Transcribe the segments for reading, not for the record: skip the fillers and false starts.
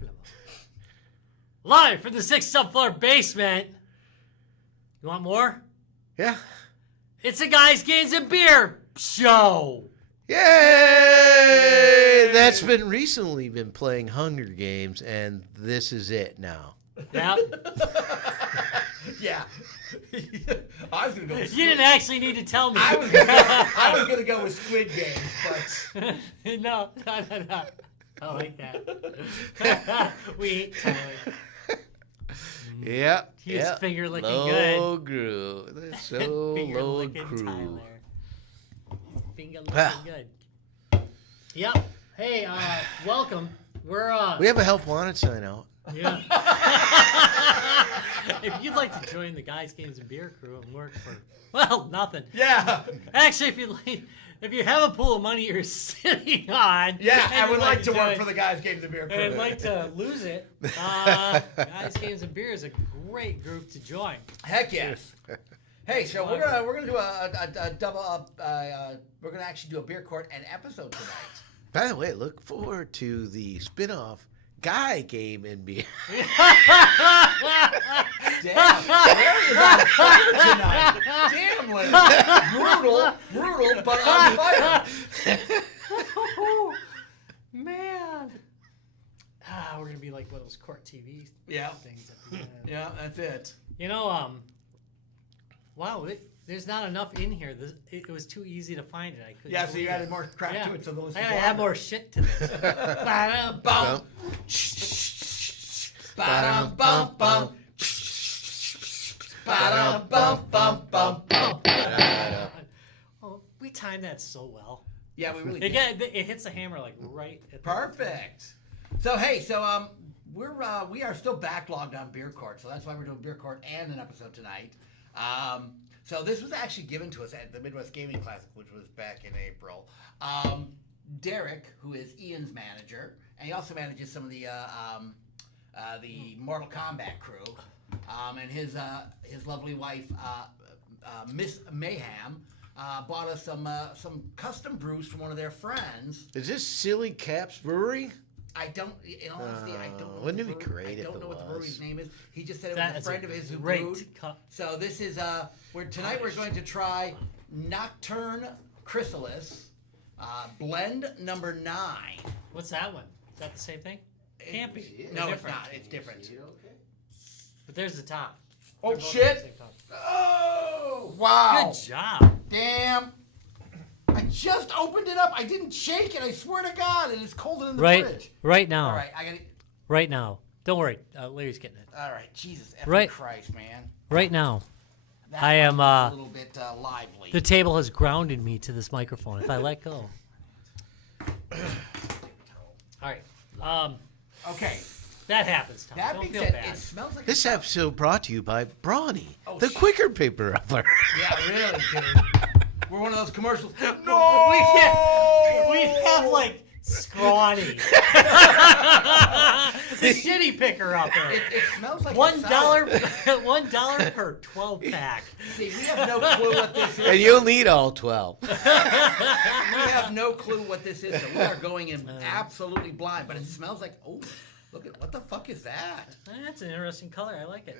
talking about? Live from the 6th subfloor basement. You want more? Yeah. It's a Guys, Games, and Beer show. Yay! That's recently been playing Hunger Games, and this is it now. Yep. Yeah. I was gonna go. With You didn't actually need to tell me. I was gonna go with Squid Games, but No. I like that. We ate Tyler. Yeah. He was finger licking low good. Crew. That's so Finger low licking crew. Tyler. Finger licking good. Yep. Hey, welcome. We have a help wanted sign out. Yeah. If you'd like to join the Guys, Games, and Beer crew and work for, well, nothing. yeah, Actually, if you have a pool of money you're sitting on, yeah, I and would you'd like to work join- for the Guys, Games, and Beer crew. and like to lose it, Guys, Games, and Beer is a great group to join. Heck yes. Hey, so we're gonna do a double up. We're gonna actually do a beer court and episode tonight. By the way, look forward to the spin-off Guy Game and Beer. Damn, Larry is on fire tonight. Damn, Larry. Brutal, but on fire. Oh, man. We're gonna be like one of those court TV Yeah. things at the end. Yeah, that's it. You know, wow, there's not enough in here. It was too easy to find it. I couldn't. Yeah, so you believe added it. more crap to it, so the list I is gotta add longer. more shit to this. Ba-dum, bum. Ba-dum, bum, bum. Ba-dum, bum, bum, bum, bum. Oh, we timed that so well. Yeah, we really It, did. it hits the hammer like right at the Perfect. So we are still backlogged on beer court, so that's why we're doing beer court and an episode tonight. So this was actually given to us at the Midwest Gaming Classic, which was back in April. Derek, who is Ian's manager, and he also manages some of the Mortal Kombat crew, and his lovely wife, Miss Mayhem, bought us some custom brews from one of their friends. Is this Silly Caps Brewery? I don't, in all honesty, I don't know. Wouldn't it be what the brewery- great I if don't it know what the was? brewery's name is. He just said it That was a is friend of his who great brewed. cup. So this is tonight we're going to try Nocturn Chrisalis, blend number 9. What's that one? Is that the same thing? Can't be. No, They're it's different. not. It's different. But there's the top. Oh They're both shit! the same top. Oh wow! Good job. Damn! I just opened it up. I didn't shake it. I swear to God, and it's colder than the Right, fridge. right now. All right, I gotta. Right now. Don't worry. Larry's getting it. All right, Jesus, Right. Christ, man. Right now. That I am, one was a little bit lively. The table has grounded me to this microphone. If I let go. All right. Okay. That happens, Tom. That Don't being feel said, bad. it smells like This episode brought to you by Brawny, Oh, the shit. quicker paper upper. Yeah, really, dude. We're one of those commercials. We have like scrawny. The shitty picker upper. It smells like $1 a sour. $1 per 12 pack. See, we have no clue what this is. And you'll need all 12. We have no clue what this is, so we are going in absolutely blind. But it smells like, oh, look at, what the fuck is that? That's an interesting color. I like it.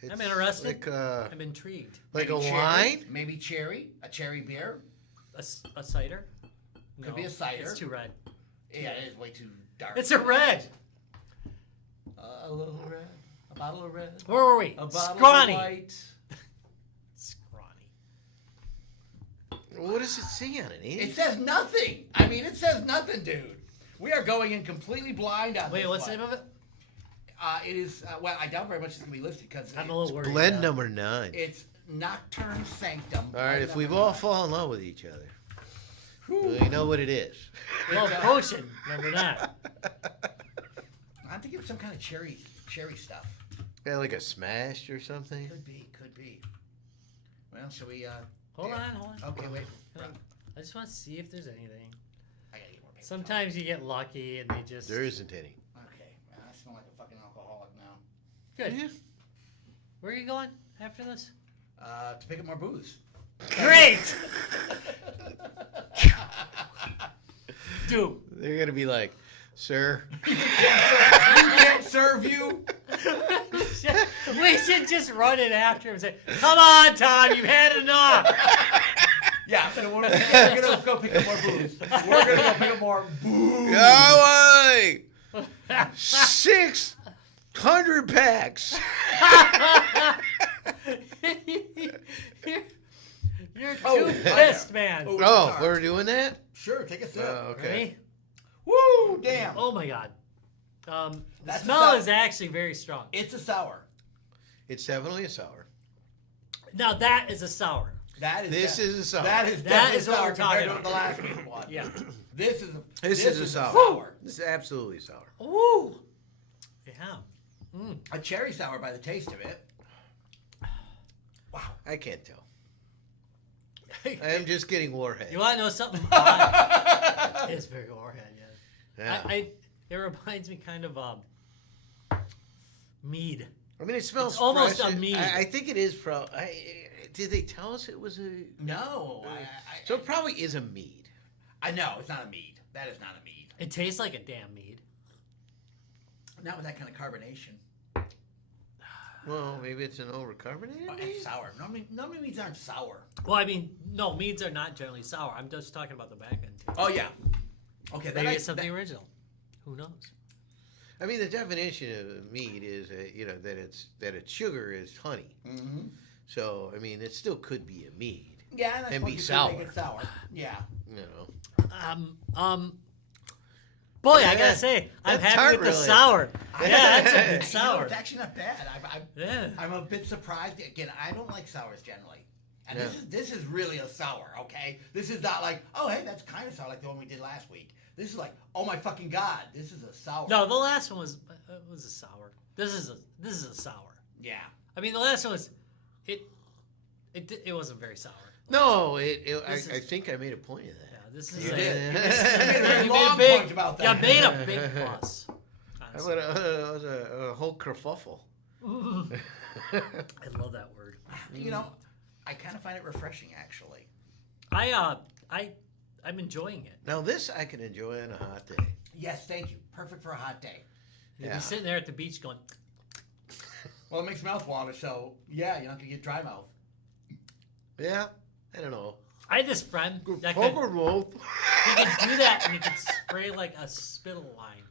It's I'm interested. Like I'm intrigued. like Maybe a cherry, wine? Maybe cherry, a cherry beer. A cider? Could be a cider. It's too red. Yeah, it is way too dark. It's a red. A little red, a bottle of red, Where were we? a bottle Scrawny. of white. Scrawny. What does it say on it? It says nothing. I mean, it says nothing, dude. We are going in completely blind on Wait, this what's the one. name of it? It is, well, I doubt very much it's going to be listed because I'm a little worried. Blend number 9. it's Nocturne Sanctum. All right, if we've all fallen in love with each other, Whew. we know what it is. Love potion number 9. I'm thinking of some kind of cherry stuff. Yeah, like a smash or something. Could be. Well, shall we, Hold yeah. on. Okay, wait. I just want to see if there's anything. I gotta get more paper. Sometimes you get lucky and they just. There isn't any. Okay, man, I smell like a fucking alcoholic now. Good. Yeah. Where are you going after this? To pick up more booze. Great! Dude. They're gonna be like, Sir. You can't serve you. We should just run it after him and say, "Come on, Tom, you've had enough." Yeah, so we're gonna go pick up more booze. We're gonna go pick up more booze. Go away! 600 packs. You're too pissed, man. Oh, we're doing that? Sure, take a sip. Okay. Ready? Woo! Damn. Oh my god. The That's smell a is actually very strong. It's a sour. It's definitely a sour. Now that is a sour. This is a sour. That is That definitely is what sour we're talking compared to about. the last one. Yeah. This is a sour. sour. This is absolutely sour. Ooh. Yeah. A cherry sour by the taste of it. Wow. I can't tell. I am just getting warhead. You want to know something? Odd? It's very warhead, yeah. Yeah. It reminds me kind of mead. I mean, it smells It's almost fresh. a mead. I think it is did they tell us it was a... No. So it probably is a mead. I know. It's not a mead. That is not a mead. It tastes like a damn mead. Not with that kind of carbonation. Well, maybe it's an overcarbonated mead? It's sour. Normally meads aren't sour. Well, I mean, no, meads are not generally sour. I'm just talking about the back end. Too. Oh, yeah. Okay. Maybe it's something original. Who knows? I mean, the definition of mead is, that its sugar is honey. Mm-hmm. So, I mean, it still could be a mead. Yeah, that's And what be you sour. Make it sour. Yeah. You know. Boy, Yeah, I gotta say, I'm that's happy tart, with the really. sour. Yeah, that's a good You know, sour. it's actually not bad. Yeah. I'm a bit surprised. Again, I don't like sours generally. And Yeah. this is really a sour, okay? This is not like, oh, hey, that's kind of sour like the one we did last week. This is like, oh my fucking god, this is a sour. No, the last one was a sour. This is a sour. Yeah. I mean, the last one was it wasn't very sour. No, I think I made a point of that. Yeah, this is You a, did. you You made a very made long a big, point about you that. made a big fuss. I honestly. would it was a whole kerfuffle. I love that word. You know, I kind of find it refreshing, actually. I'm enjoying it. Now this I can enjoy on a hot day. Yes, thank you. Perfect for a hot day. You'll Yeah. be sitting there at the beach going, Well, it makes mouth water, so yeah, you're not gonna get dry mouth. Yeah, I don't know. I had this friend that could, Poker wolf. he could do that and he could spray like a spittle line.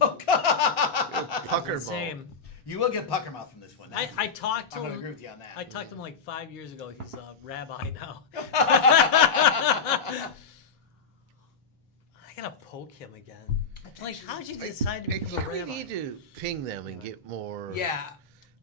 Oh God! Pucker The same. You will get pucker mouth from this one. I talked to I'm gonna him. agree with you on that. I talked to him like 5 years ago. He's a rabbi now. I gotta poke him again. Like, how'd you decide to I become a think we rabbi? need to ping them and get more Yeah.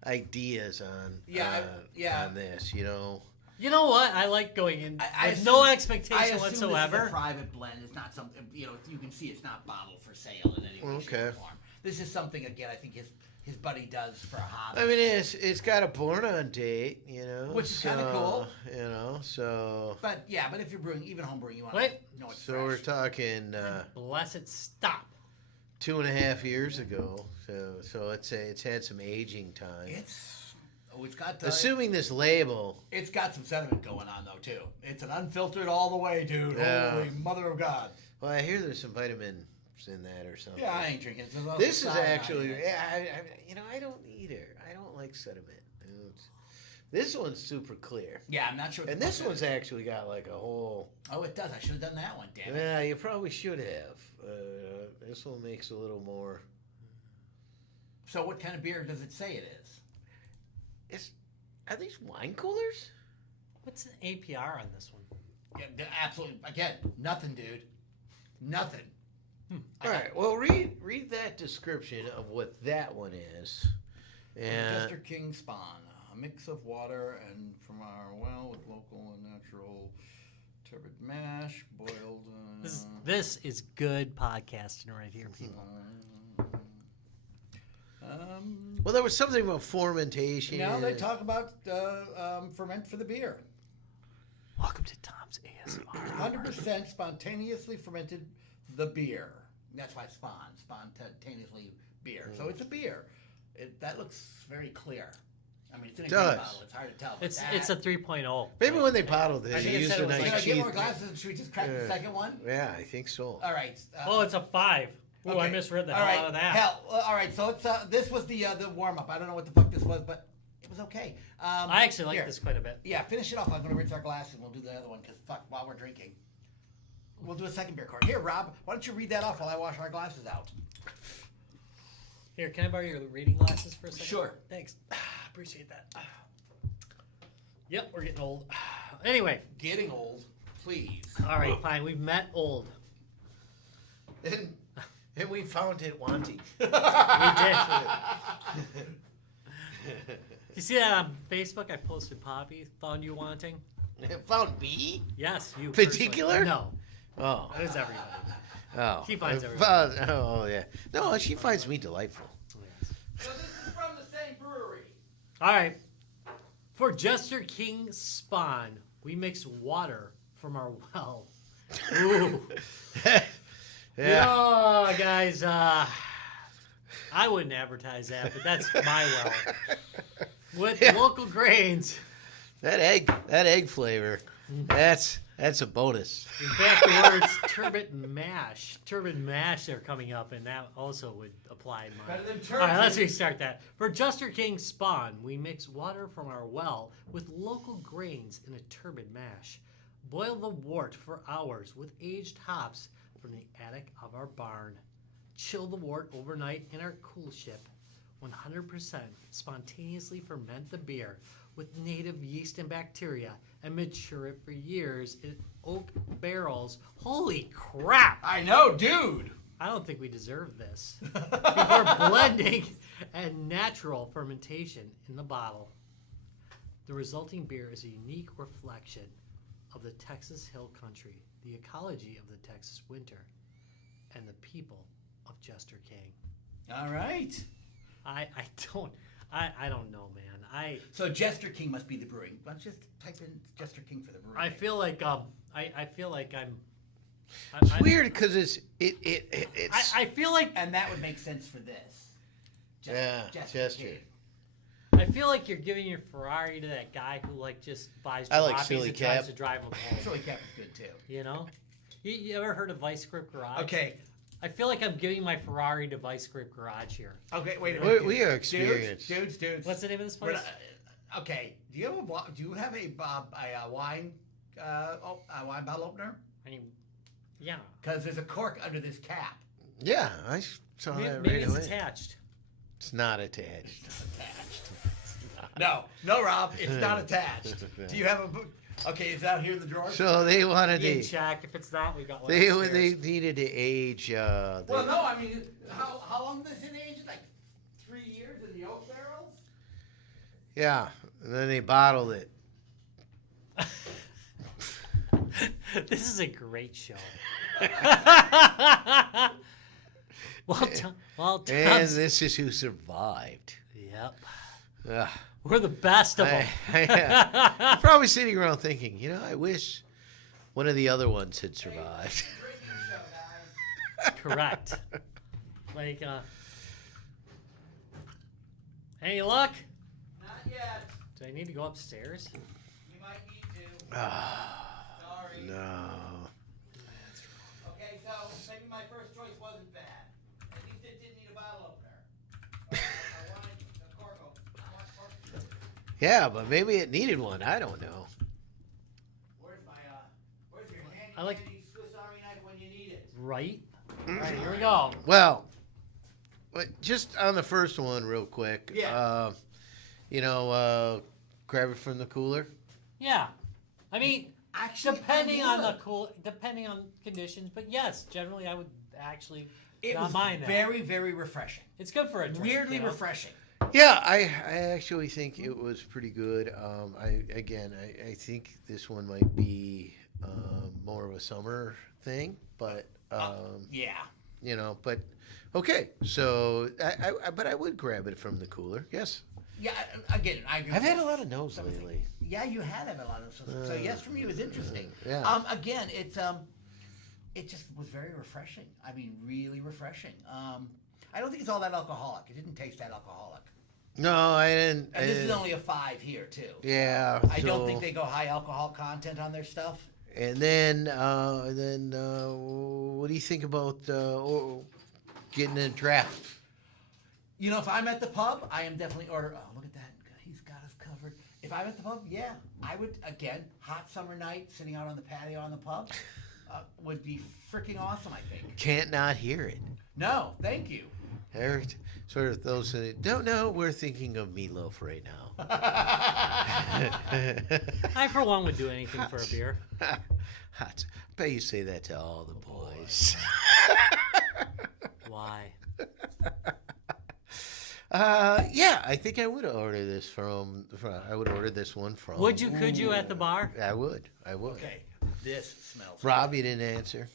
ideas on Yeah. on this. You know. You know what? I like going in I with no assume- expectation I assume whatsoever. This is a private blend. It's not something, you know, you can see it's not bottled for sale in any way, shape, Okay. or form. This is something, again, I think his buddy does for a hobby. I mean, it's got a born on date. You know, Which is kinda cool. You know, so But yeah, but if you're brewing, even home brewing, you want Wait. to know it's so fresh. we're talking Bless it, stop. 2.5 years ago. So let's say it's had some aging time. It's got Assuming this label. it's got some sediment going on though too. It's an unfiltered all the way, dude. Yeah. Holy mother of God. Well, I hear there's some vitamins in that or something. Yeah, I ain't drinking. It's a little This is cyanide actually, in it. yeah, I don't either. I don't like sediment. This one's super clear. Yeah, I'm not sure. What And the this fuck it one's is. actually got like a whole. Oh, it does. I should have done that one. Damn it. Yeah, you probably should have. This one makes a little more. So, what kind of beer does it say it is? Are these wine coolers? What's the APR on this one? Yeah, absolutely. Again, nothing, dude. Nothing. All right. Well, read that description of what that one is. And Jester King Spawn, a mix of water and from our well with local and natural turbid mash, boiled. This is good podcasting right here, people. well, there was something about fermentation. Now they talk about ferment for the beer. Welcome to Tom's ASMR. 100% spontaneously fermented the beer. That's why spontaneously beer. So it's a beer. That looks very clear. I mean, it's in a Does. green bottle. It's hard to tell. but It's a 3.0. Maybe when they bottled I it, think they it used said a it was nice like, cheap. get more glasses. Should we just crack the second one? Yeah, I think so. All right. Well, it's a 5. Oh, I misread the All hell right. out of that. Hell, all right. So it's this was the warm up. I don't know what the fuck this was, but it was okay. I actually like here. this quite a bit. Yeah, finish it off. I'm going to rinse our glasses and we'll do the other one because fuck, while we're drinking. We'll do a second beer card. Here, Rob, why don't you read that off while I wash our glasses out? Here, can I borrow your reading glasses for a second? Sure. Thanks. Appreciate that. Yep, we're getting old. Anyway. Getting old, please. All right, fine. We've met old. And we found it wanting. We did. You see that on Facebook? I posted Poppy, found you wanting. Found me? Yes, you. Particular? Personally. No, Oh. that is everybody. Oh. She finds everybody. Oh, yeah. No, she finds me delightful. Yes. So this is from the same brewery. All right. For Jester King Spawn, we mix water from our well. Ooh. Yeah. Oh, guys, I wouldn't advertise that, but that's my well. With local grains. That egg flavor. That's a bonus. In fact, the words turbot mash are coming up, and that also would apply in mine. Better than All right, turkey. let's restart that. For Jester King Spawn, we mix water from our well with local grains in a turbot mash. Boil the wort for hours with aged hops from the attic of our barn. Chill the wort overnight in our cool ship. 100% spontaneously ferment the beer with native yeast and bacteria and mature it for years in oak barrels. Holy crap! I know, dude. I don't think we deserve this. Before blending and natural fermentation in the bottle. The resulting beer is a unique reflection of the Texas Hill Country, the ecology of the Texas winter, and the people of Jester King. All right. I don't know, man. So Jester King must be the brewing. Let's just type in Jester King for the brewing. I feel like I feel like It's weird because it's I feel like and that would make sense for this. Jester. King. I feel like you're giving your Ferrari to that guy who like just buys I like jalopies Silly and tries Cap. to drive them home. Silly Cap is good too. You know? You ever heard of Vice Grip Garage? Okay. I feel like I'm giving my Ferrari to Vice Grip Garage here. Okay. Wait a minute. We are experienced. Dudes. What's the name of this We're place? not- okay. Do you have a wine wine bottle opener? I mean, yeah. Because there's a cork under this cap. Yeah, I saw Maybe, that maybe right it's away. attached. It's not attached. No, Rob, it's not attached. Do you have a book? Okay, it's out here in the drawer. So they wanted You can to. check. If it's not, we got one They upstairs. needed to age. Well, no, I mean, how long does it age? Like 3 years in the oak barrels? Yeah, and then they bottled it. This is a great show. well done. And this is who survived. Yep. Ugh. We're the best of them. You're probably sitting around thinking, I wish one of the other ones had survived. Drinking show, guys. Correct. Like, any luck? Not yet. Do I need to go upstairs? You might need to. Sorry. No. Okay, so maybe my first choice wasn't bad. At least it didn't need a bottle opener. I wanted a cork opener. I want cork opener. Yeah, but maybe it needed one. I don't know. Where's your handy I like- dandy Swiss Army knife when you need it? Right. All right, here we go. Well, just on the first one, real quick. Yeah. Grab it from the cooler. Yeah. I mean, Actually, depending I on would. depending on conditions, but yes, generally I would actually It not was mind that. very, very refreshing. It's good for a drink. Weirdly you know? refreshing. Yeah, I actually think it was pretty good. I think this one might be more of a summer thing, but Yeah. but okay. So but I would grab it from the cooler. Yes, Yeah, again, I agree. I've with had you. a lot of no's lately. Yeah, you had a lot of stuff. So yes, for me, it was interesting. Yeah. Again, it just was very refreshing. I mean, really refreshing. I don't think it's all that alcoholic. It didn't taste that alcoholic. No, I didn't. And this is only a 5 here too. Yeah. I don't think they go high alcohol content on their stuff. And then what do you think about getting in a trap. You know, if I'm at the pub, I am definitely order. Oh, look at that. He's got us covered. If I'm at the pub, yeah, I would, again, hot summer night, sitting out on the patio on the pub, would be freaking awesome, I think. Can't not hear it. No, thank you. Sort of those that don't know, we're thinking of meatloaf right now. I, for one, would do anything for a beer. Hot. Bet you say that to all the boys. Why? Yeah, I think I would order this from. I would order this one from. Would you? Could you at the bar? I would. Okay, this smells. Rob, you didn't answer.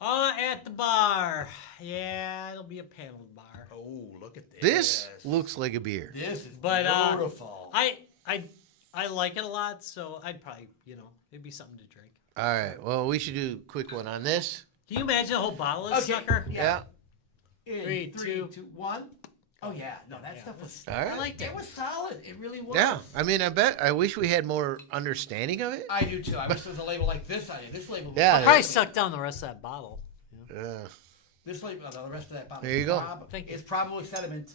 At the bar. Yeah, it'll be a paneled bar. Oh, look at this. This looks like a beer. This is But beautiful. I like it a lot, so I'd probably, it'd be something to drink. All right. Well, we should do a quick one on this. Can you imagine a whole bottle of Okay. sucker? Yeah. In Three, 3, two. 2, 1. Oh yeah, no, that stuff was. All right. I liked it. It was solid. It really was. Yeah. I mean, I wish we had more understanding of it. I do too. I wish there was a label like this on it. This label. Yeah. I'll probably suck down the rest of that bottle. This label. The rest of that bottle. There you go. Thank you. It's probably sediment.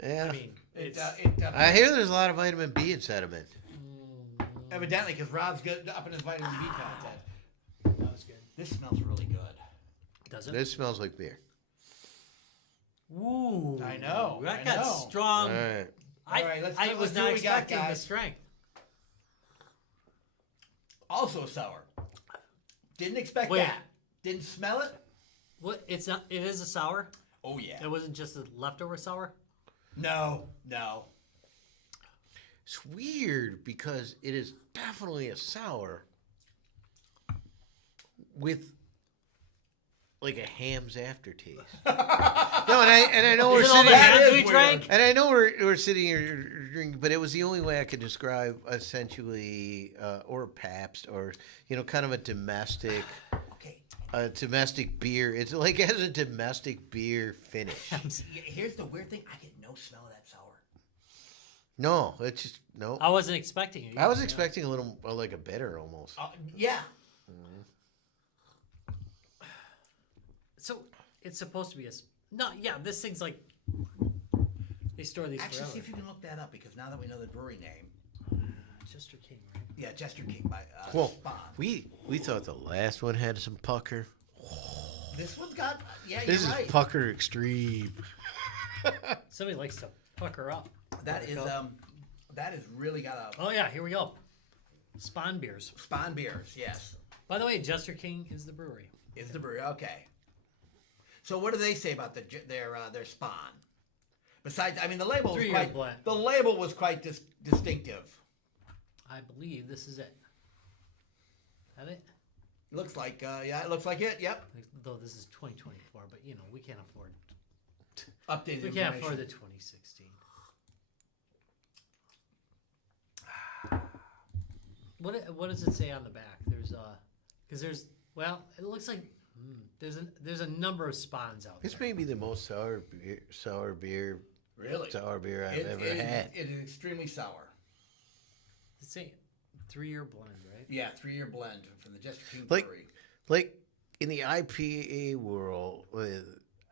Yeah. I mean, it's I hear there's a lot of vitamin B in sediment. evidently because Rob's good up in his vitamin B content. that was good. This smells really good. Does it? This smells like beer. Ooh, I know, That I got know. strong. All right. I All right, let's was see not what we got, expecting the guys. strength. Also sour. Didn't expect Wait. that. Didn't smell it. What? It's not. It is a sour. Oh yeah. It wasn't just a leftover sour. No. It's weird because it is definitely a sour with like a ham's aftertaste. No, and I know we're Is it all sitting the here, hams is we weird. drank? and I know we're sitting here drinking, but it was the only way I could describe essentially or Pabst or kind of a domestic beer. It's like it has a domestic beer finish. Here's the weird thing. I get no smell of that sour. No, it's just no. I wasn't expecting it. I was expecting a little like a bitter almost. Yeah. So it's supposed to be no. Yeah, this thing's like they store these Actually, forever. see if you can look that up because now that we know the brewery name. Chester King, right? Yeah, Jester King by Well, Spawn. we thought the last one had some pucker. This one's got. Yeah, This you're is right. pucker extreme. Somebody likes to pucker up. That is really got a Oh yeah, here we go. Spawn beers. Spawn beers. Yes, By the way, Jester King is the brewery. is the brewery. Okay. So what do they say about their Spawn? Besides, I mean, the label was 3-year quite. blend. The label was quite distinctive. I believe this is it. That it? Looks like, yeah, it looks like it. Yep. Though this is 2024, but we can't afford. Updated We can't information. afford the 2016. What does it say on the back? It looks like there's a number of spawns out there. This may be the most sour beer Really? I've ever had. It is extremely sour. It's a 3-year blend, right? Yeah, 3-year blend from the Jester King Like- Brewery. Like in the IPA world,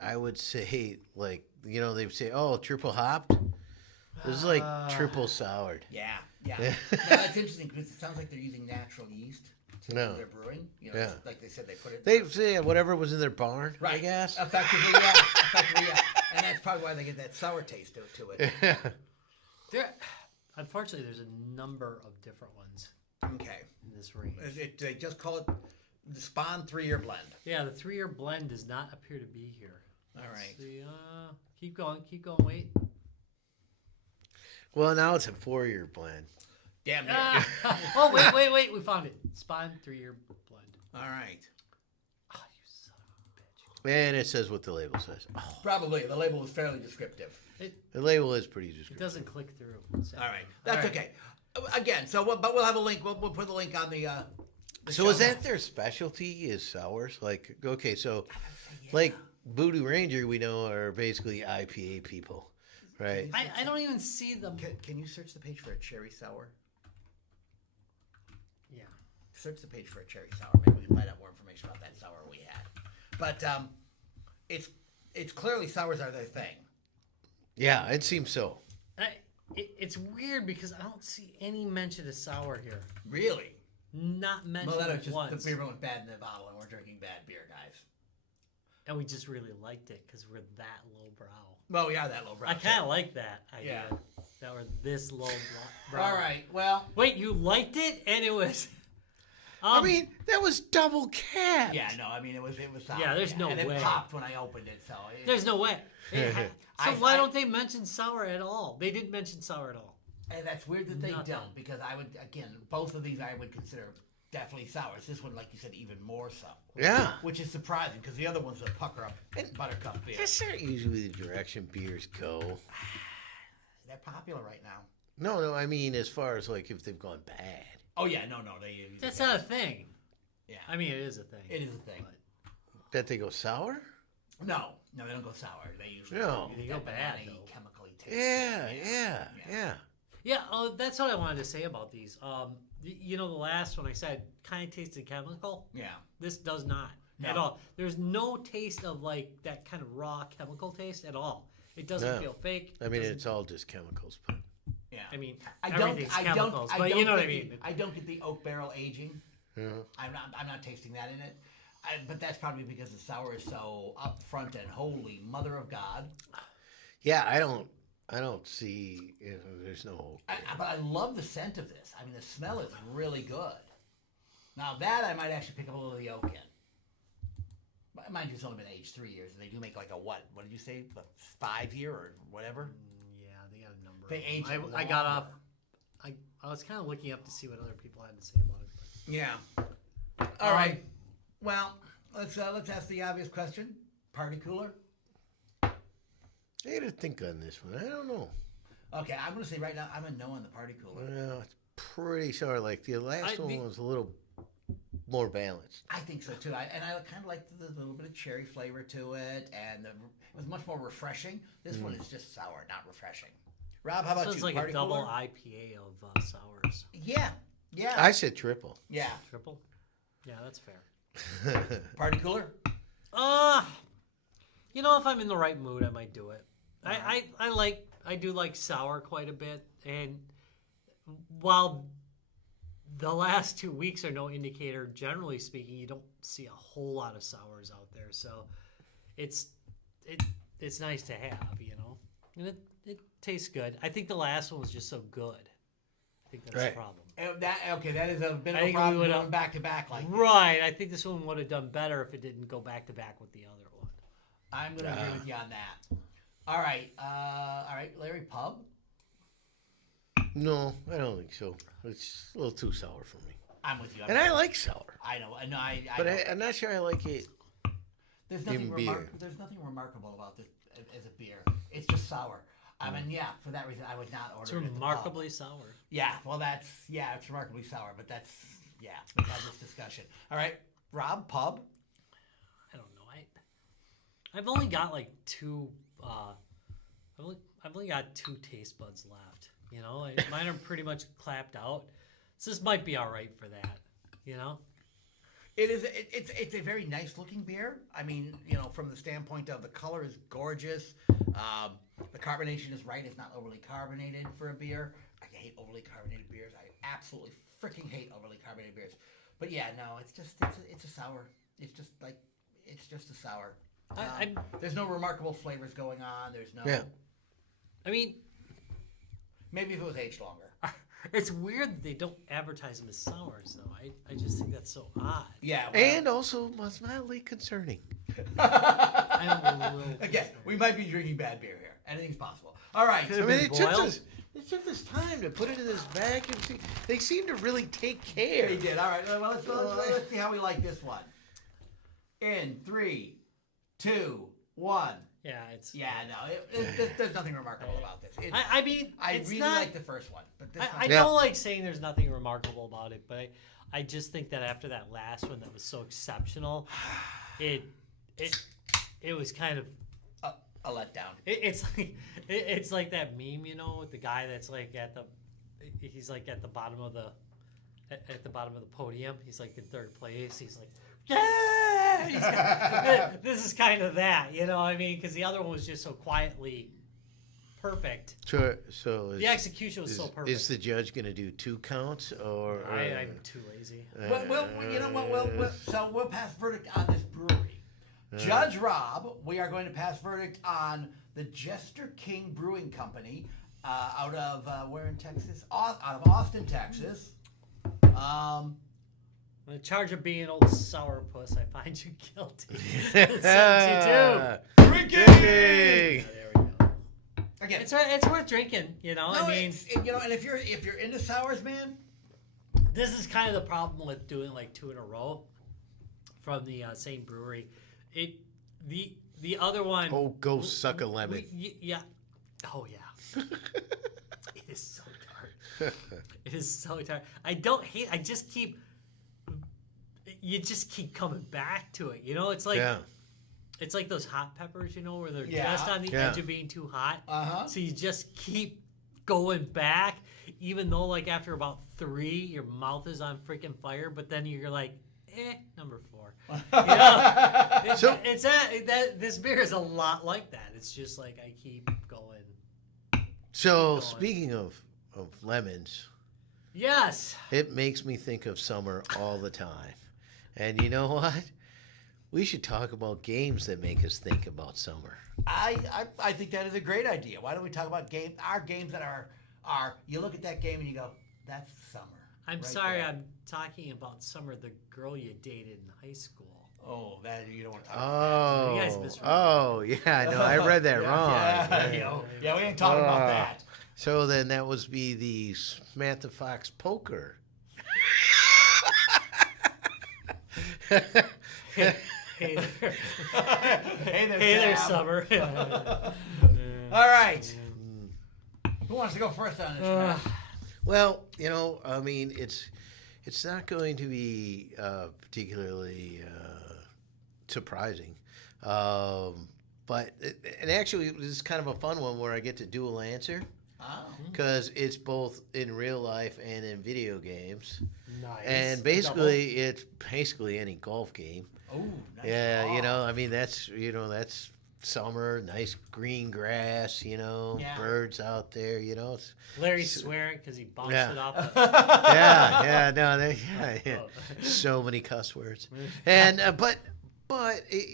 I would say they say, oh, triple hopped. This is like triple soured. Yeah. No, that's interesting because it sounds like they're using natural yeast to No. do their brewing. Yeah. Like they said, they put it. They say whatever was in their barn, Right. I guess. Effectively, yeah. And that's probably why they get that sour taste to it. Unfortunately, there's a number of different ones Okay. in this range. They just call it the Spawn 3-year blend. Yeah, the 3-year blend does not appear to be here. All right. Let's see, keep going, wait. Well, now it's a 4-year blend. Damn near. Oh, wait, we found it. Spawn 3-year blend. All right. Oh, you son of a bitch. And it says what the label says. Oh, Probably. The label was fairly descriptive. the label is pretty It descriptive. doesn't click through. All right. That's okay. Again, but we'll have a link. We'll put the link on the So show is that notes. their specialty? Is sours? Like, okay, so like Voodoo Ranger, we know are basically IPA people, right? I don't even see them. Can you search the page for a cherry sour? Yeah. Search the page for a cherry sour. Maybe we can find out more information about that sour we had. but it's clearly sours are their thing. Yeah, it seems so. It's weird because I don't see any mention of sour here. Really? Not mentioned Well, that was just once. the beer went bad in the bottle, and we're drinking bad beer, guys. And we just really liked it because we're that lowbrow. Well, we are that lowbrow. I kind of like that idea. Yeah. That we're this lowbrow. All right. Well. Wait, you liked it, and it was. I mean, that was double capped. Yeah. No. I mean, it was sour. Yeah, there's no and way. it popped when I opened it. So. There's no way. So why I- don't they mention sour at all? They didn't mention sour at all. And that's weird that they Nothing. don't, because I would, again, both of these I would consider definitely sours. This one, like you said, even more so. Yeah. Which is surprising, because the other one's a pucker up buttercup beer. That's not usually the direction beers go. They're popular right now. No, I mean as far as like if they've gone bad. Oh yeah, no, That's not a thing. Yeah, I mean, it is a thing. it is a thing. That they go sour? No, they don't go sour. They usually No. They go bad, banana-y, though. chemically taste. Yeah. Yeah, that's what I wanted to say about these. The last one I said kind of tasted chemical. Yeah. This does not at No. all. There's no taste of like that kind of raw chemical taste at all. It doesn't No. feel fake. I mean, it's all just chemicals, but Yeah. I mean, I don't. everything's I chemicals, don't. but I don't you know what I get mean. I don't get the oak barrel aging. yeah. I'm not tasting that in it. But that's probably because the sour is so upfront and holy, mother of God. Yeah, I don't see. There's no. But I love the scent of this. I mean, the smell is really good. Now that I might actually pick up a little of the oak in. But mind you, it's only been aged 3 years, and they do make like a what? What did you say? A 5 year or whatever? Yeah, they got a number. They of age them. it I got off. longer. I was kind of looking up to see what other people had to say about it. Yeah. All right. Well, let's ask the obvious question. Party cooler. I got to think on this one. I don't know. Okay, I'm gonna say right now I'm a no on the party cooler. Well, it's pretty sour. Like the last one was a little more balanced. I think so too. I kind of like the little bit of cherry flavor to it, and it was much more refreshing. This one is just sour, not refreshing. Rob, how about So you? it's like a Party double cooler? IPA of sours. Yeah, yeah. I said triple. Yeah. Triple? Yeah, that's fair. Party cooler? If I'm in the right mood, I might do it. I do like sour quite a bit, and while the last 2 weeks are no indicator, generally speaking, you don't see a whole lot of sours out there, so it's nice to have, and it tastes good. I think the last one was just so good. I think that's the problem. That is a bit I of a think problem we going would've- back to back like this. Right, I think this one would have done better if it didn't go back to back with the other one. I'm going to agree with you on that. All right, Larry, pub? No, I don't think so. It's a little too sour for me. I'm with you. And I like sour, I know. I but know. I'm not sure I like it. There's nothing in beer. There's nothing remarkable about this as a beer. It's just sour. I mean, yeah, for that reason, I would not order It's it at the pub. remarkably sour. Yeah, well, it's remarkably sour, but we've had this discussion. All right, Rob, pub? I don't know. I've only got like two. I've only got 2 taste buds left. Mine are pretty much clapped out. So this might be all right for that. It is. It's a very nice looking beer. I mean, from the standpoint of the color is gorgeous. The carbonation is right. It's not overly carbonated for a beer. I hate overly carbonated beers. I absolutely freaking hate overly carbonated beers. But yeah, no, it's a sour. It's just a sour. There's no remarkable flavors going on. There's no. Yeah. I mean, Maybe if it was aged longer. it's weird that they don't advertise them as sours, though. I just think that's so odd. Yeah. And also mildly concerning. I'm a little Again, we might be drinking bad beer here. Anything's possible. All right. I mean, it took boiled? us time to put it in this vacuum. They seem to really take care. They did. All right. Well, let's see how we like this one. In 3, 2, 1. Yeah, it's. Yeah, no, there's nothing remarkable about this. I mean, I it's really not, like the first one, but this I one, don't like saying there's nothing remarkable about it, but I just think that after that last one that was so exceptional, it was kind of a letdown. it's like that meme, with the guy that's like he's like at the bottom of the podium. He's like in third place. He's like yeah. This is kind of that, you know what I mean? Because the other one was just so quietly perfect. So The execution was so perfect. Is the judge going to do 2 counts or? I'm too lazy. Well, you know what? We'll pass verdict on this brewery. Judge Rob, we are going to pass verdict on the Jester King Brewing Company out of where in Texas? Out of Austin, Texas. In charge of being an old sourpuss, I find you guilty. 72. Drinking! Yeah, there we go. Again, It's worth drinking, you know. no, I mean, and if you're into sours, man. this is kind of the problem with doing like 2 in a row from the same brewery. The other one. Oh, go suck a lemon. Yeah. Oh yeah. It is so dark. It is so dark. I don't hate. I just keep. You just keep coming back to it. You know, it's like. Yeah. It's like those hot peppers, you know, where they're Yeah. just on the edge of being too hot. Uh-huh. So you just keep going back, even though, like, after about 3, your mouth is on freaking fire, but then you're like, number 4. You know? This beer is a lot like that. It's just like I keep going. So speaking of lemons, Yes. it makes me think of summer all the time. And you know what? We should talk about games that make us think about summer. I think that is a great idea. Why don't we talk about our games that are you look at that game and you go, that's summer. I'm right sorry, there. I'm talking about Summer, the girl you dated in high school. Oh, that you don't want to talk about You guys Oh, misread yeah, no, I read that wrong. that. Yeah, we ain't talking about that. So then that would be the Samantha Fox poker. Hey there. Hey there, Hey there, Sam. Summer. All right. Who wants to go first on this? Uh, man? Well, you know, I mean, it's not going to be particularly surprising, but and actually, this is kind of a fun one where I get to dual answer Oh. because it's both in real life and in video games, nice. and basically, it's basically any golf game. Oh, nice. Yeah, Oh. you know, I mean, that's summer, nice green grass, you know, Yeah. birds out there, you know. It's, Larry's swearing because he bounced Yeah. it off. yeah. So many cuss words, and but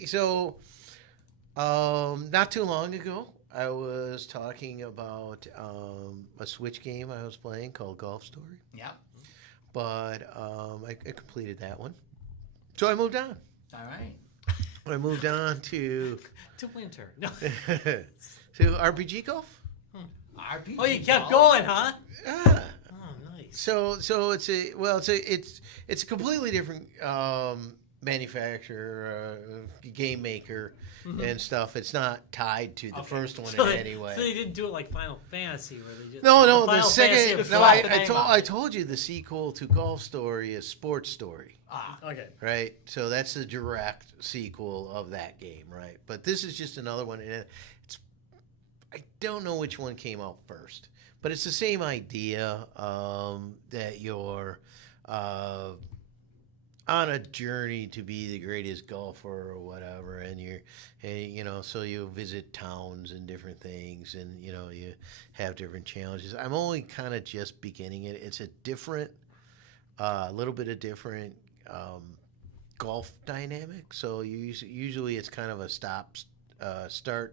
so not too long ago, I was talking about a Switch game I was playing called Golf Story, Yeah. but I completed that one, so I moved on. All right. I moved on to To winter. No. to RPG golf. RPG. Oh, you kept golf. going, huh? Ah. Oh, nice. So it's a it's a completely different manufacturer, game maker, and stuff. It's not tied to the Okay. first one So in they, any way. So they didn't do it like Final Fantasy, where they just No, the Final Fantasy second. of No, Golf the name I told you the sequel to Golf Story is Sports Story, Okay. right? So that's the direct sequel of that game, right? But this is just another one, and it's I don't know which one came out first, but it's the same idea that you're on a journey to be the greatest golfer or whatever, and you know, so you visit towns and different things, and you know, you have different challenges. I'm only kind of just beginning it. It's a different, a little bit of different golf dynamic. So usually it's kind of a start,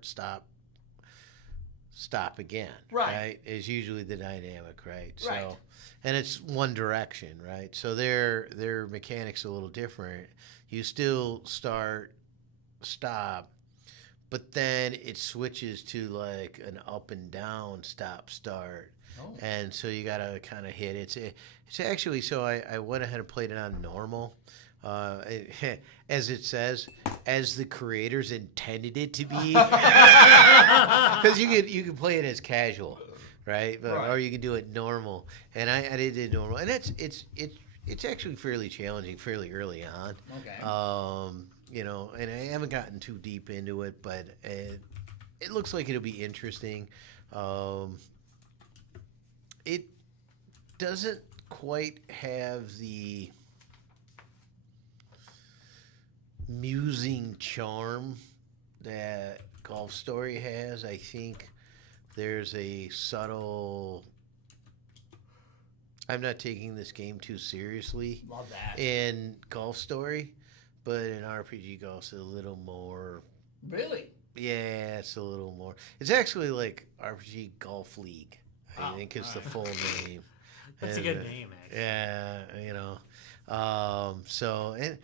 stop again. Right. Is usually the dynamic, right? Right. So, and it's one direction, right? So their mechanics a little different. You still start, stop, but then it switches to like an up and down stop start. Oh. And so you gotta kind of hit. It's actually, so I went ahead and played it on normal. As it says, as the creators intended it to be, because you could play it as casual, right? Right. Or you can do it normal, and I did it normal, and it's actually fairly challenging, fairly early on. Okay. You know, and I haven't gotten too deep into it, but it looks like it'll be interesting. It doesn't quite have the musing charm that Golf Story has. I think there's a subtle. I'm not taking this game too seriously Love that. in Golf Story, but in RPG Golf's a little more. Really? Yeah, it's a little more. It's actually like RPG Golf League. I Oh, think it's the alright. full name. That's a And, good name, actually. Yeah, you know. So and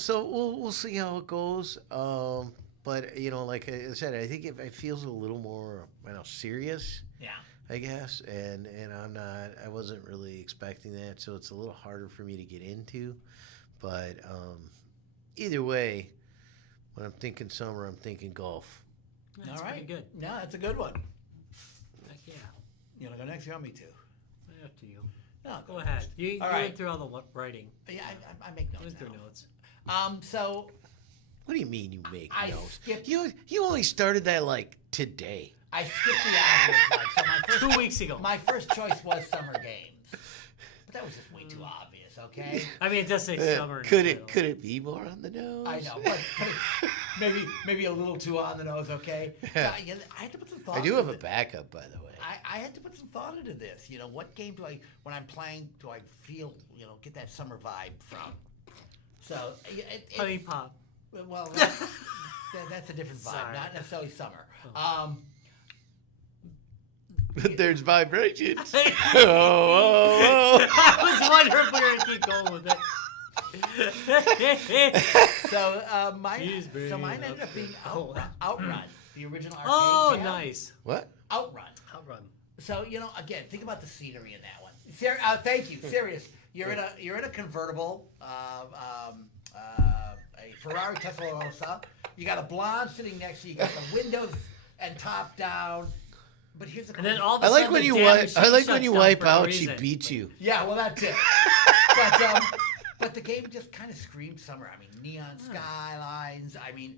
so we'll see how it goes. But like I said, I think it feels a little more serious. Yeah. I guess, and I wasn't really expecting that, so it's a little harder for me to get into. But either way, when I'm thinking summer, I'm thinking golf. That's All right. pretty good. No, that's a good one. Heck yeah. You want to go next? You want me to? Up to you. No, Go ahead. You All went right. through all the writing. Yeah, I make You notes went through now. notes. So What do you mean you make I notes? skipped- You only started that like today. I skipped the obvious one. So my first 2 weeks ago. My first choice was summer games, but that was just way too obvious. Okay. I mean, it does say summer. in Could the it title. could it be more on the nose? I know, but it's maybe a little too on the nose. Okay. So, I had to put some thought. I do have a into it. backup, by the way. I had to put some thought into this. What game do I, when I'm playing, do I feel, get that summer vibe from? So, Honey Pop. well, that's a different vibe, Sorry. not necessarily summer. There's vibrations. oh. I was wondering if we were going to keep going with it. So, mine Cheeseburger. ended up being Outrun, the original arcade Oh, game. nice. What? Outrun. Outrun. So again, think about the scenery in that one. Thank you. Serious. You're in a convertible, a Ferrari Testarossa. You got a blonde sitting next to you. You got the windows and top down. But here's the. And then all of a I like sudden when the you damn wipe. machine I like shuts when you down wipe for no out. She reason. beats you. Yeah, well that's it. But the game just kind of screamed summer. I mean, neon skylines. I mean,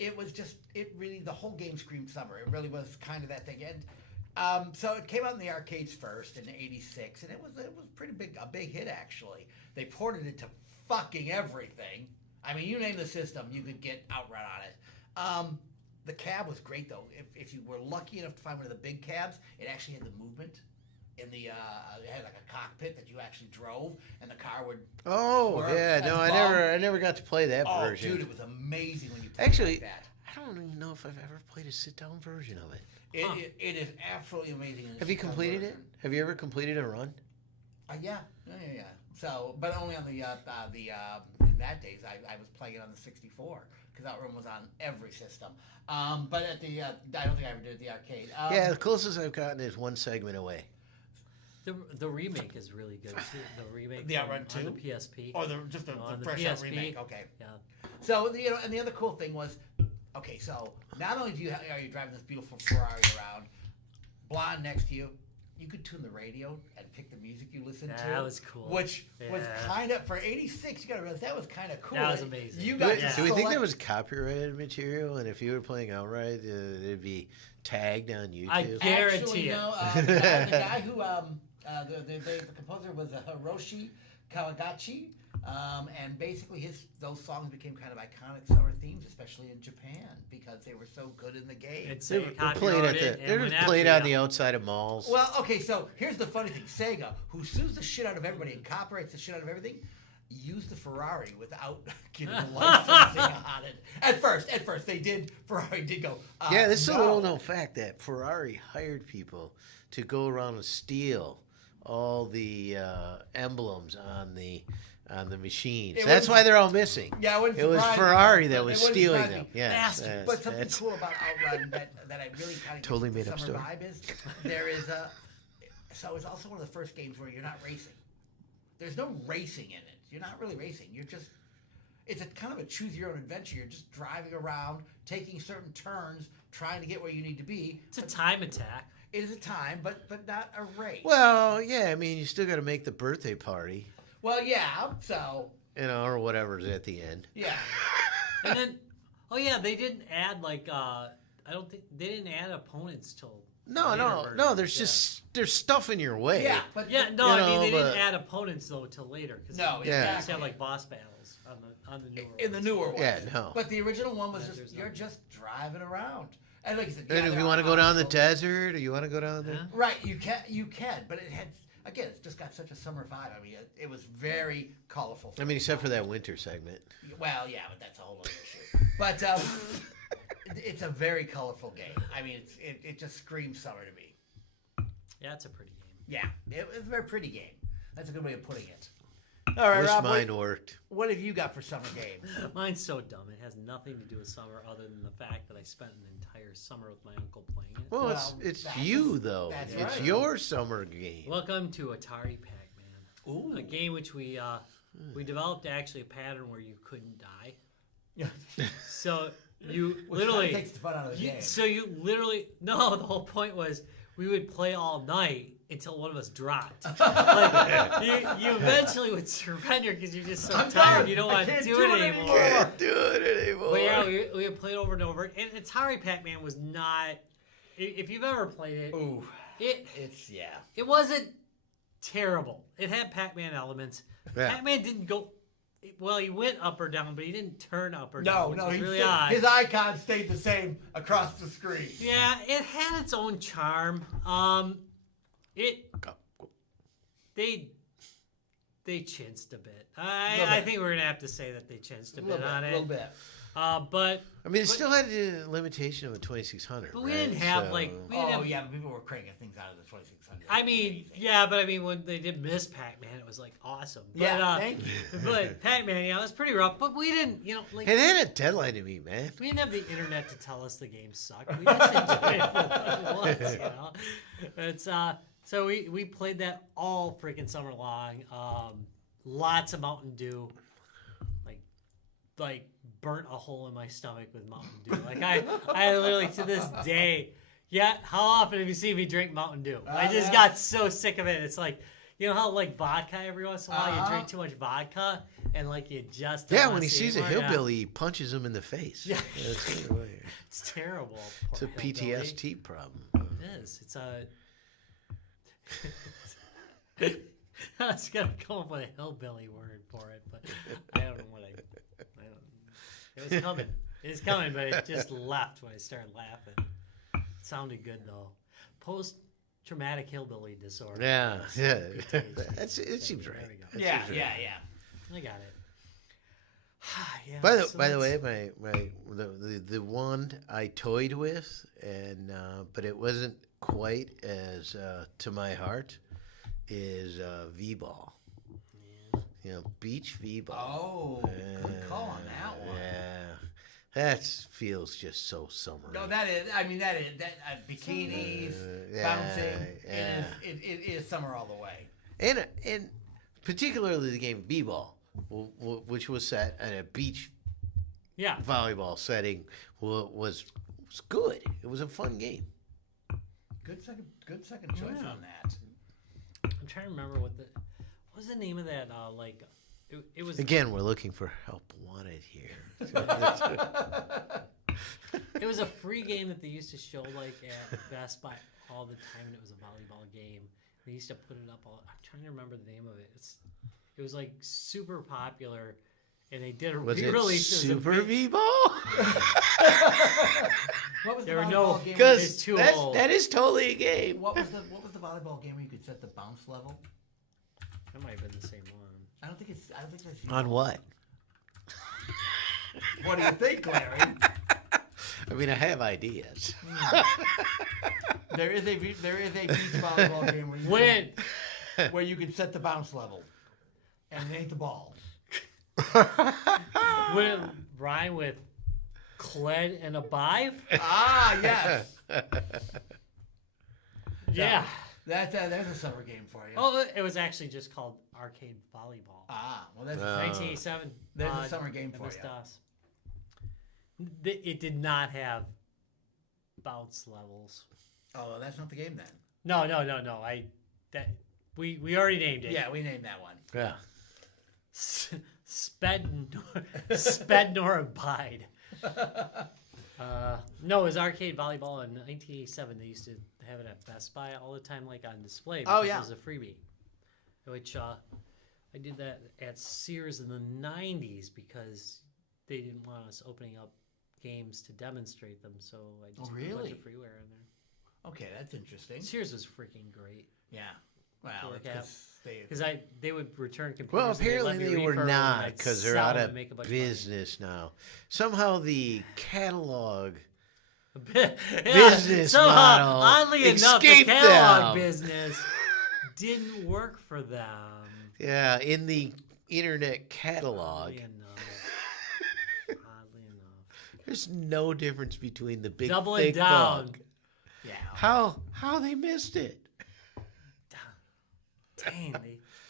it was just the whole game screamed summer. It really was kind of that thing. And so it came out in the arcades first in '86, and it was a big hit actually. They ported it to fucking everything. I mean, you name the system, you could get Outrun on it. The cab was great though. If you were lucky enough to find one of the big cabs, it actually had the movement. It had like a cockpit that you actually drove, and the car would. Oh Or yeah, a no, bump. I never got to play that Oh, version. dude, it was amazing when you played Actually, like that. I don't even know if I've ever played a sit-down version of it. It is absolutely amazing. in Have you its completed it? version. Have you ever completed a run? Yeah. So, but only on the in that days I was playing it on the 64 because Outrun was on every system. But at the I don't think I ever did it at the arcade. Yeah, the closest I've gotten is one segment away. The remake is really good. too. The remake The from- Outrun on 2? the PSP. Or the on the fresh out PSP. remake. Okay. Yeah. So and the other cool thing was, okay, so not only are you driving this beautiful Ferrari around, blonde next to you, you could tune the radio and pick the music you listen to. That was cool. Which was Yeah. kind of for '86. You got to realize that was kind of cool. That was amazing. You Do got we, to do we think select- that was copyrighted material? And if you were playing outright, it'd be tagged on YouTube? I guarantee Actually, it. no, the guy who the composer was Hiroshi Kawagachi, and basically those songs became kind of iconic summer themes, especially in Japan, because they were so good in the game. It's They're played at they're just played on the outside of malls. Well, okay, so here's the funny thing: Sega, who sues the shit out of everybody and copyrights the shit out of everything, used the Ferrari without getting a licensing on it. At first, Ferrari did go. Yeah, this is a no. little known fact that Ferrari hired people to go around and steal all the emblems on the machines. It That's wouldn't- why they're all missing. Yeah, it wouldn't It was surprise me, Ferrari but that it was wouldn't stealing surprise them. me. Yes, Bastard. But something that's- cool about Outrun that I really kind of Totally the made up summer story. vibe is there is a. So it's also one of the first games where you're not racing. There's no racing in it. You're not really racing. You're just. It's a kind of a choose your own adventure. You're just driving around, taking certain turns, trying to get where you need to be. It's a time attack. It is a time, but not a race. Well, yeah, I mean, you still got to make the birthday party, Well, yeah. So or whatever's at the end. yeah. And then, oh yeah, they didn't add like I don't think they didn't add opponents till. No. later There's versions, there's stuff in your way. Yeah, but Yeah, no, You I mean know, they didn't but- add opponents though till later. Cause No, they yeah. just have like boss battles on the newer in the ones. newer ones. Yeah, no. But the original one was Yeah, just there's you're nothing. just driving around, and like I said, And if there you want to are go down the obstacles. desert, or you want to go down there, Yeah. Right, you can, but it had again, it's just got such a summer vibe. I mean, it was very colorful. I mean, except for that winter segment. Well, yeah, but that's a whole other issue. But it's a very colorful game. I mean, it just screams summer to me. Yeah, it's a pretty game. Yeah, it's a very pretty game. That's a good way of putting it. All right, Wish Rob, mine worked. what have you got for summer games? Mine's so dumb. It has nothing to do with summer other than the fact that I spent an entire summer with my uncle playing it. Well, Well, it's that's- you though. that's It's right. your summer game. Welcome to Atari Pac-Man, Ooh. a game which we developed actually a pattern where you couldn't die. So you Which literally kinda takes the fun out of the game. So you literally no. The whole point was we would play all night until one of us dropped. Like, you eventually would surrender because you're just so I'm tired. done. You don't I want to can't do do it it anymore. anymore. Can't do it anymore. But yeah, we would play it over and over. And Atari Pac-Man was not. If you've ever played it, Ooh, it yeah. it wasn't terrible. It had Pac-Man elements. Yeah. Pac-Man didn't go. Well, he went up or down, but he didn't turn up or No, down. Which no, was he really stayed- odd. his icon stayed the same across the screen. Yeah, it had its own charm. They chinced a bit. I think we're gonna have to say that they chinced a bit on A it. little bit. But I mean, it still had the limitation of a 2600. But we right? didn't have, So- like, we didn't Oh have, yeah, people were cranking things out of the 2600. I mean, yeah, but I mean, when they did Miss Pac-Man, it was like awesome. But, Yeah, thank you. But Pac-Man, yeah, it was pretty rough. But we didn't, like. It had a deadline to meet, man. We didn't have the internet to tell us the game sucked. We just enjoyed it for what it was, It's so we played that all freaking summer long. Lots of Mountain Dew, like burnt a hole in my stomach with Mountain Dew. Like I literally to this day, yeah. How often have you seen me drink Mountain Dew? I just yeah. got so sick of it. It's like. You know how like vodka every once in a while you drink too much vodka and like you just don't Yeah, wanna when he see sees a anymore? Yeah. hillbilly, he punches him in the face. Yeah. That's the way. It's terrible. It's a Poor hillbilly. PTSD problem. It is. It's a. I was gonna come up with a hillbilly word for it, but I don't know what I don't. It was coming. It was coming, but it just left when I started laughing. It sounded good though. Post-traumatic hillbilly disorder. Yeah, Yes. yeah. Good taste. It seems right. There we go. That Yeah, seems right. yeah. I got it. Yeah, By the so by the that's- way, the one I toyed with, and but it wasn't quite as to my heart, is V-ball. You know, beach V-ball. Oh, good call on that one. Yeah, that feels just so summery. No, that bikinis, yeah, bouncing. yeah. It is summer all the way. And particularly the game B-ball, which was set in a beach Yeah. volleyball setting, was good. It was a fun game. Good second choice Yeah. on that. I'm trying to remember what was the name of that? It was. Again, we're looking for help wanted here. It was a free game that they used to show like at Best Buy all the time, and it was a volleyball game. They used to put it up all. I'm trying to remember the name of it. It was like super popular, and they did a Was it re-release. Super V-ball? What was There the were no- volleyball game? It's Because too old. that is totally a game. What was the volleyball game where you could set the bounce level? That might have been the same one. I don't think that's On what? What do you think, Larry? I mean, I have ideas. There is a beach volleyball game where you can set the bounce level, and it ain't the ball. Would it rhyme with Cled and Abive? Ah, yes. Yeah. There's a summer game for you. Oh, it was actually just called Arcade Volleyball. Ah, well that's 1987. there's a summer game for you. MS-DOS. It did not have bounce levels. Oh, well, that's not the game then. No. We already named it. Yeah, we named that one. Yeah. Sped nor abide. No, it was arcade volleyball in 1987. They used to have it at Best Buy all the time, like on display. Oh, Because yeah. it was a freebie. Which I did that at Sears in the 90s because they didn't want us opening up games to demonstrate them. So I just put a bunch really? of freeware in there. Okay, that's interesting. Sears was freaking great. Yeah. Well, Work it's 'cause Because they would return computers. Well, and they'd let apparently me they were refurb them, and not I'd because they're sell out them of and make a bunch of money. business now. Somehow the catalog Yeah, somehow, model oddly enough, the escaped catalog them. business didn't work for them. Yeah, in the internet catalog, Oddly enough. there's no difference between the big Doubling thick down. book. Yeah. How they missed it? Dang,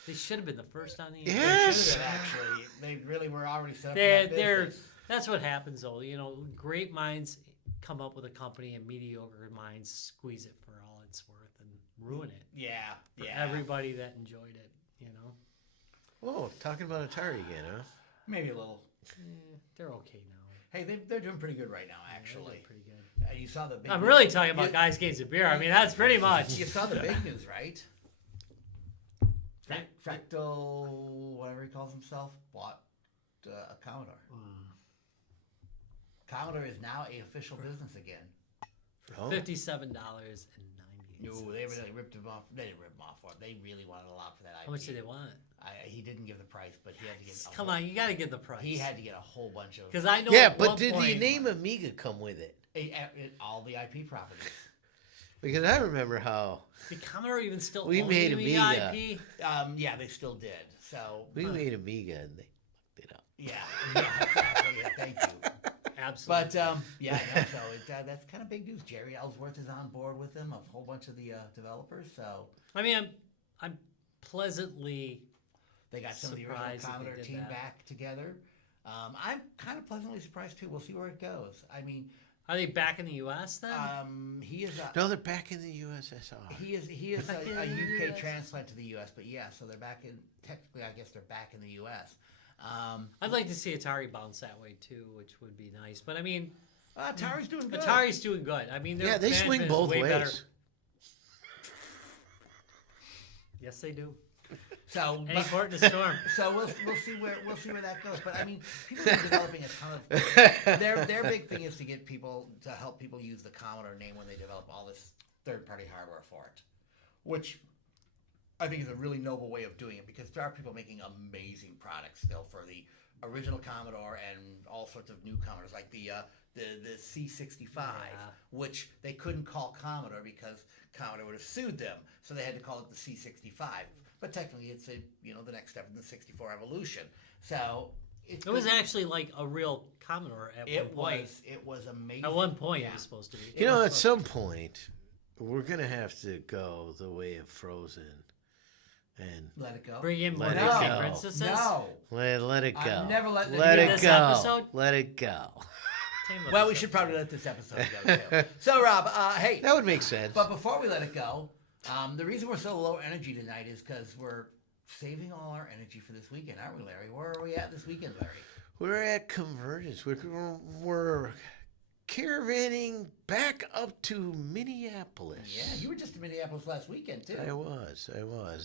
they should have been the first on the Yeah. internet. They Yes. should have actually. They really were already set up. in that They're business. that's what happens though. You know, great minds come up with a company and mediocre minds squeeze it for all it's worth and ruin it Yeah. for Yeah. everybody that enjoyed it, you know. Oh, talking about Atari again, huh? Maybe a little. They're okay now. Hey, they're doing pretty good right now, They're actually. pretty good. You saw the big. I'm really talking about you- guys, games, and beer. I mean, that's pretty much. You saw the big news, right? Fractal, whatever he calls himself, bought a Commodore. Commodore is now a official business again. Oh. $57.98. No, they really ripped him off. They didn't rip him off for it. They really wanted a lot for that IP. How much did they want? He didn't give the price, but he had to get. Come on, you got to get the price. He had to get a whole bunch of. Because I know. Yeah, at but one did the point- name Amiga come with it? All the IP properties. Because I remember how Did Commodore even still We own made the Amiga. IP? Yeah, they still did. So we made Amiga and they fucked it up. yeah, exactly. Yeah, thank you. Absolutely. But yeah, no, so that's kind of big news. Jerry Ellsworth is on board with them, a whole bunch of the developers. So I mean, I'm pleasantly. they got some of the original Surprised that they Commodore did team that. back together. I'm kind of pleasantly surprised too. We'll see where it goes. I mean, Are they back in the U.S. then? he is a, No, they're back in the USSR. he is Back in a the UK US. transplant to the U.S. But yeah, so they're back in. Technically, I guess they're back in the U.S. I'd like to see Atari bounce that way too, which would be nice. But I mean, Atari's doing good. Atari's doing good. I mean, their Yeah, they swing management is both way ways. better. Yes, they do. So Any port in a storm. So we'll see where that goes. But I mean, people are developing a ton of their big thing is to get people to help people use the Commodore name when they develop all this third-party hardware for it, which I think is a really noble way of doing it because there are people making amazing products still for the original Commodore and all sorts of new Commodores like the C65, which they couldn't call Commodore because Commodore would have sued them, so they had to call it the C65. But technically, it's the next step in the 64 evolution. So It was actually like a real Commodore at one point. It was amazing. At one point, Yeah. it was supposed to be. You know, was at some point, we're gonna have to go the way of Frozen, and Let it go. Bring in more Let it Disney go. princesses. No. let it go. I've never let them let do it this go. episode? Let it go. Tell me about Well, we this should episode. probably let this episode go too. So, Rob, hey, That would make sense. but before we let it go, the reason we're so low energy tonight is because we're saving all our energy for this weekend, aren't we, Larry? Where are we at this weekend, Larry? We're at Convergence. We're caravanning back up to Minneapolis. Yeah, you were just in Minneapolis last weekend too. I was.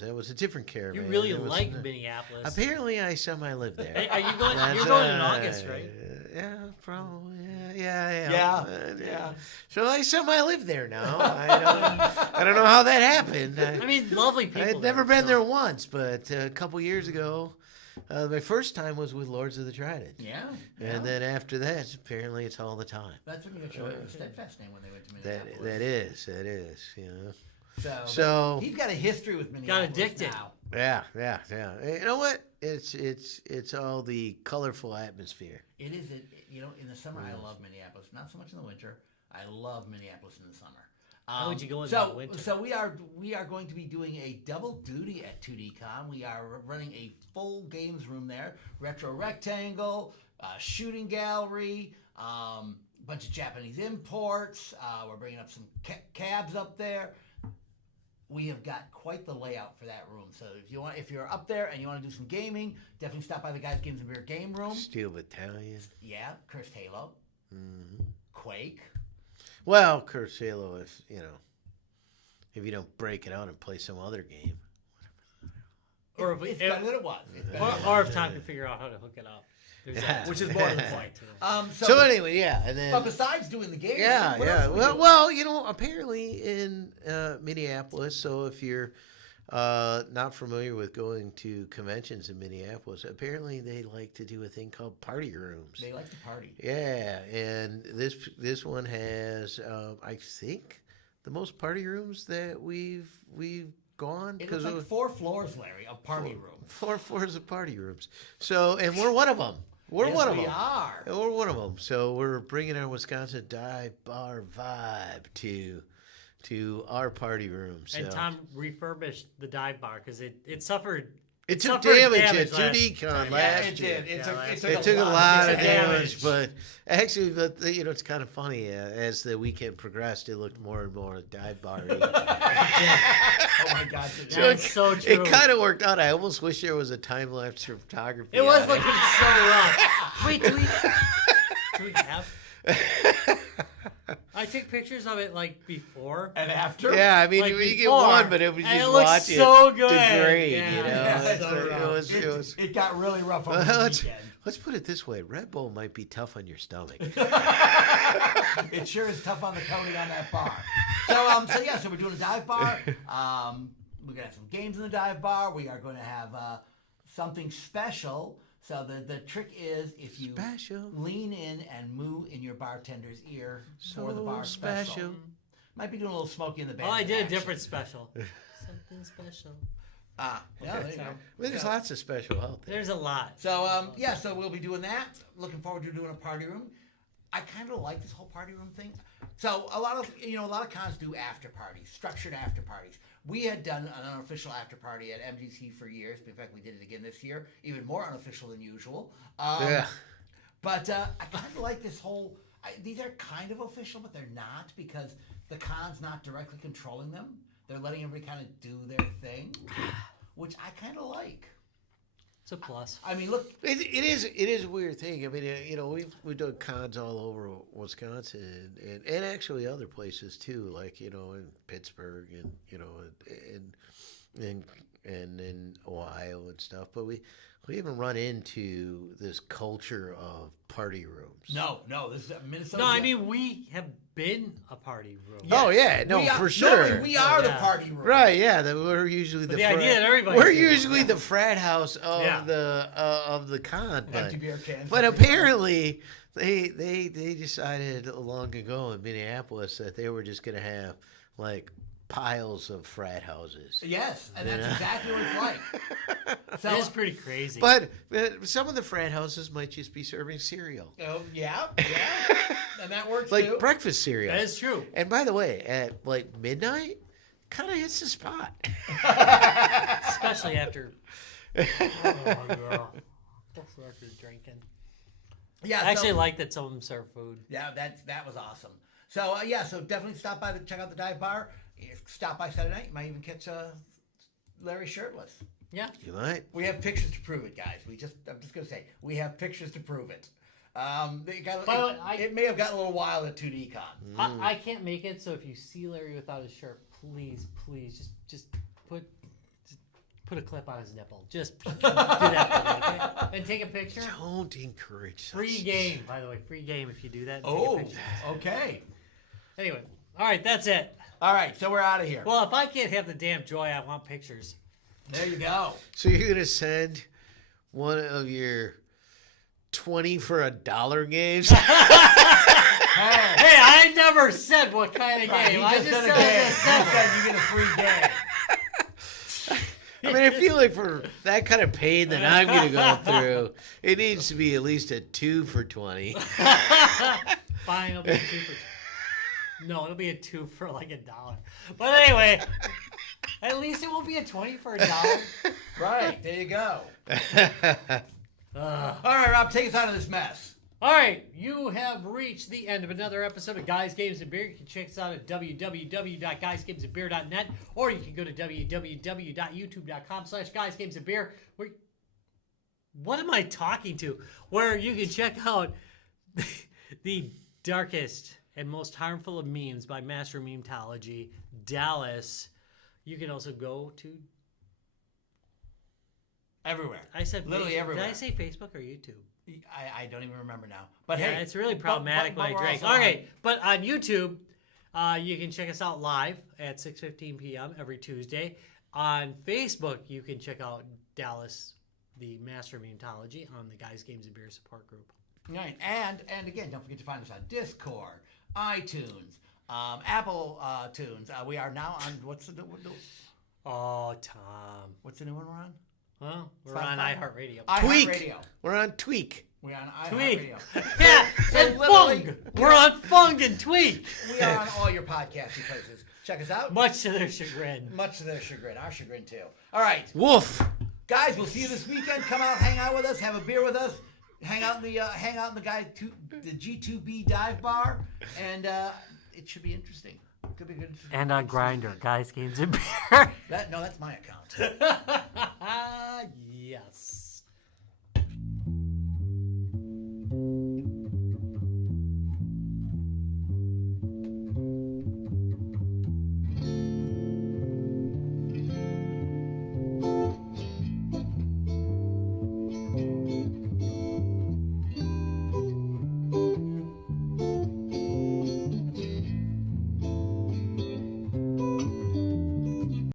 It was a different caravan. You really It was- like Minneapolis. Apparently, I somehow lived there. Hey, are you going? That's, You're going in August, right? Yeah, probably. Yeah. Yeah. So I somehow live there now. I don't know how that happened. I mean, lovely people. I'd never been so- there once, but a couple years ago, my first time was with Lords of the Trident. Yeah. And then after that, apparently it's all the time. That's when you got your Steadfast name when they went to Minneapolis. That is, you know. So he's got a history with Minneapolis addicted. now. Yeah. You know what? It's all the colorful atmosphere. It is, in the summer, I love Minneapolis. Not so much in the winter. I love Minneapolis in the summer. How would you go in so, the winter? So we are going to be doing a double duty at 2DCon. We are running a full games room there, retro rectangle, shooting gallery, bunch of Japanese imports. We're bringing up some cabs up there. We have got quite the layout for that room. So if you're up there and you want to do some gaming, definitely stop by the Guys Games and Beer game room. Steel Battalion. Yeah, cursed Halo. Mm-hmm. Quake. Well, Cursalo, if you don't break it out and play some other game. Or if, It's better than it was. or if Tom can figure out how to hook it up. There's that. Which is more to the point. So anyway, yeah, and then But besides doing the game, yeah, what yeah. else are we doing? Well, apparently in Minneapolis. So if you're not familiar with going to conventions in Minneapolis, apparently they like to do a thing called party rooms. They like to party. Yeah, and this one has, I think, the most party rooms that we've gone. It looks like 4 floors, Larry, of party rooms. 4 floors of party rooms. So, and we're one of them. We're Yes, one of we them. are. And we're one of them. So we're bringing our Wisconsin dive bar vibe to our party room. So. And Tom refurbished the dive bar because it suffered. It took suffered damage at last 2D Con time. last it year. did. It It took a lot of damage. damage, but actually, it's kind of funny. As the weekend progressed, it looked more and more dive bar. Oh my God! That's so true. It kind of worked out. I almost wish there was a time lapse photography. It was on looking so rough. Wait, do we have? I took pictures of it like before. And after? Yeah, I mean, Like you get before, one, but it was and just it looks watch so it good. degrade. Yeah, You know, yeah, It's so like, rough. it was. It got really rough over the Let's, weekend. let's put it this way: Red Bull might be tough on your stomach. It sure is tough on the coating on that bar. So we're doing a dive bar. We're gonna have some games in the dive bar. We are going to have something special. So the trick is if you Special. lean in and moo in your bartender's ear for the So bar special. special. Might be doing a little Smokey in the Band. Oh, I did a action. different special. Something special. Yeah, there you go. Well, there's lots of special out there. There's a lot. So so we'll be doing that. Looking forward to doing a party room. I kind of like this whole party room thing. So a lot of cons do after parties, structured after parties. We had done an unofficial after party at MGC for years. In fact, we did it again this year, even more unofficial than usual. Yeah. But I kind of like this whole. These are kind of official, but they're not because the con's not directly controlling them. They're letting everybody kind of do their thing, which I kind of like. It's a plus. I mean, look. It is a weird thing. I mean, we've done cons all over Wisconsin and actually other places too, like in Pittsburgh and and in Ohio and stuff. But we haven't run into this culture of party rooms. No, this is Minnesota. No, I mean we have been a party room. Oh yeah, no, We are- for sure. No, we are the Yeah. party room. Right, yeah. We're usually But the idea that everybody we're should- usually the frat house of Yeah. the con, Empty beer cans. but apparently they decided long ago in Minneapolis that they were just going to have like piles of frat houses. Yes, and that's exactly what it's like. So, It is pretty crazy. But some of the frat houses might just be serving cereal, yeah, and that works like too. breakfast cereal. that is true. And by the way, at like midnight, kind of hits the spot. Especially after. Oh, yeah. Especially after drinking. Yeah, I actually like that some of them serve food. Yeah, that was awesome. So so definitely stop by check out the dive bar. Stop by Saturday night. You might even catch Larry shirtless. Yeah. You might. We have pictures to prove it, guys. I'm just gonna say we have pictures to prove it. It may have gotten a little wild at 2D Con. I can't make it, so if you see Larry without his shirt, please just put a clip on his nipple. Just do that for me, okay? And take a picture. Don't encourage. Free such- game, by the way. Free game if you do that. Take a Oh, picture. okay. Anyway, all right, that's it. All right, so we're out of here. Well, if I can't have the damn joy, I want pictures. There you go. So you're gonna send one of your 20 for $1 games? Hey, Hey, I never said what kind of right, game. he I just just said said a game. it. He said you get a free game. I mean, I feel like for that kind of pain that I'm gonna go through, it needs to be at least a 2 for 20. Fine, it'll be a 2 for. No, it'll be a 2 for like $1. But anyway, at least it won't be a 20 for $1. Right, there you go. All right, Rob, take us out of this mess. All right, you have reached the end of another episode of Guys, Games, and Beer. You can check us out at www.guysgamesandbeer.net, or you can go to www.youtube.com/guysgamesandbeer. What am I talking to? Where you can check out the darkest and most harmful of memes by Master of Memetology, Dallas. You can also go to... Everywhere. I said literally Facebook. everywhere. Did I say Facebook or YouTube? I don't even remember now. But yeah, hey, it's really problematic when I we're drink. also Okay, but on YouTube, you can check us out live at 6:15 p.m. every Tuesday. On Facebook, you can check out Dallas, the Master of Memetology, on the Guys, Games, and Beer support group. Right, and again, don't forget to find us on Discord, iTunes, Apple Tunes. We are now on Oh, Tom. what's the new one we're on? Well, we're Spotify? on iHeartRadio. Tweak. iHeartRadio. We're on Tweak. We're on Tweak. iHeartRadio. Yeah, So and literally, Fung. We're on Fung and Tweak. We are on all your podcasting places. Check us out. Much to their chagrin. Much to their chagrin. Our chagrin, too. All right. Woof. Guys, we'll see you this weekend. Come out, hang out with us, have a beer with us, hang out in the G2B dive bar, and it should be interesting. Could be good. And on Grindr, Guys, Games, and Beer. That's my account. Yes.